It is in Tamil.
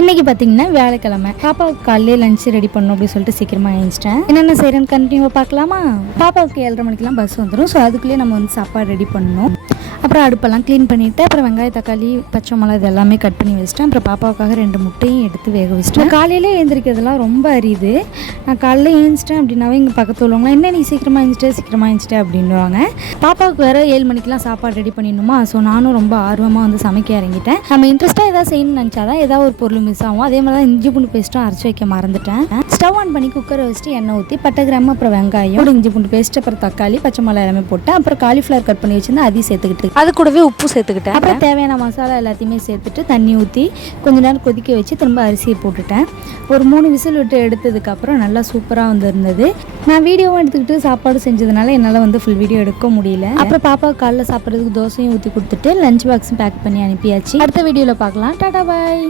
இன்றைக்கி பார்த்தீங்கன்னா வியாழக்கிழமை. பாப்பாவுக்கு காலையிலே லஞ்ச் ரெடி பண்ணணும் அப்படின்னு சொல்லிட்டு சீக்கிரமாக எழுந்துட்டேன். என்னென்ன செய்கிறேன்னு கண்டினியூவாக பார்க்கலாமா? பாப்பாவுக்கு 7:30 மணிக்கெலாம் பஸ் வந்துடும். ஸோ அதுக்குள்ளேயே நம்ம வந்து சாப்பாடு ரெடி பண்ணணும். அப்புறம் அடுப்பெல்லாம் க்ளீன் பண்ணிவிட்டு அப்புறம் வெங்காய தக்காளி பச்சை மிளகா இது எல்லாமே கட் பண்ணி வச்சுட்டேன். அப்புறம் பாப்பாவுக்காக 2 முட்டையும் எடுத்து வேக வச்சுட்டேன். காலையிலே எழுந்திரிக்கிறதுலாம் ரொம்ப அரியுது. நான் காலையில் எழுந்துச்சிட்டேன் அப்படின்னாவே இங்கே பக்கத்து உள்ளவங்களாம் என்ன நீ சீக்கிரமாக எழுந்துச்சிட்டேன் அப்படின்வாங்க. பாப்பாவுக்கு வேறு 7 மணிக்கெலாம் சாப்பாடு ரெடி பண்ணிடணுமா. ஸோ நானும் ரொம்ப ஆர்வமாக வந்து சமைக்க இறங்கிட்டேன். நம்ம இன்ட்ரெஸ்ட்டாக எதாவது செய்யணும்னு நினச்சாதான் ஏதாவது ஒரு பொருள் மிஸ் ஆகும். அதே மாதிரி தான் இஞ்சி பூண்டு பேஸ்ட்டும் அரைச்சி வைக்க மறந்துட்டேன். ஸ்டவ் ஆன் பண்ணி குக்கரை வச்சுட்டு எண்ணெய் ஊற்றி பட்டை கிராம்பு அப்புறம் வெங்காயம் இஞ்சி பூண்டு பேஸ்ட் அப்புறம் தக்காளி பச்சை மிளகா எல்லாமே போட்டேன். அப்புறம் காலிஃப்ளவர் கட் பண்ணி வச்சுருந்து அதையும் சேர்த்துக்கிட்டு அது கூடவே உப்பு சேர்த்துக்கிட்டேன். அப்புறம் தேவையான மசாலா எல்லாத்தையுமே சேர்த்துட்டு தண்ணி ஊற்றி கொஞ்ச நேரம் கொதிக்க வச்சு திரும்ப அரிசியை போட்டுட்டேன். ஒரு 3 விசில் விட்டு எடுத்ததுக்கப்புறம் நல்லா சூப்பராக வந்துருந்தது. நான் வீடியோவும் எடுத்துக்கிட்டு சாப்பாடு செஞ்சதுனால என்னால் வந்து ஃபுல் வீடியோ எடுக்க முடியல. அப்புறம் பாப்பாவுக்கு காலைல சாப்பிட்றதுக்கு தோசையும் ஊற்றி கொடுத்துட்டு லஞ்ச் பாக்ஸும் பேக் பண்ணி அனுப்பியாச்சு. அடுத்த வீடியோவில் பார்க்கலாம். டாடா பாய்.